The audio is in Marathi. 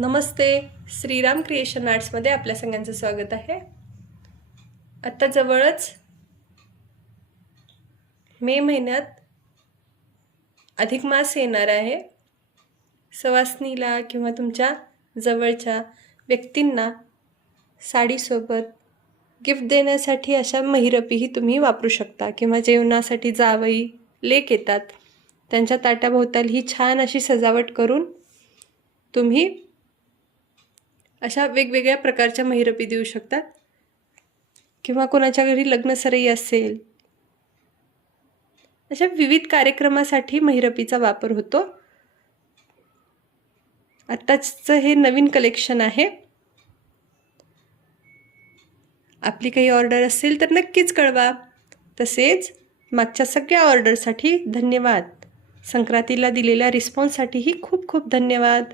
नमस्ते. श्रीराम क्रिएशन आर्ट्समध्ये आपल्या सगळ्यांचं स्वागत आहे. आत्ता जवळच मे महिन्यात अधिक मास येणार आहे. सवासणीला किंवा तुमच्या जवळच्या व्यक्तींना साडीसोबत गिफ्ट देण्यासाठी अशा महिरपीही तुम्ही वापरू शकता. किंवा जेवणासाठी जावई लेक येतात, त्यांच्या ताटाभोवताली ही छान अशी सजावट करून तुम्ही अशा वेगवेगळ्या प्रकारच्या महिरपी देऊ शकतात. किंवा कोणाच्या घरी लग्नसराई असेल, अशा विविध कार्यक्रमासाठी महिरपीचा वापर होतो. आत्ताचं हे नवीन कलेक्शन आहे. आपली काही ऑर्डर असेल तर नक्कीच कळवा. तसेच मागच्या सगळ्या ऑर्डरसाठी धन्यवाद. संक्रांतीला दिलेल्या रिस्पॉन्ससाठीही खूप खूप धन्यवाद.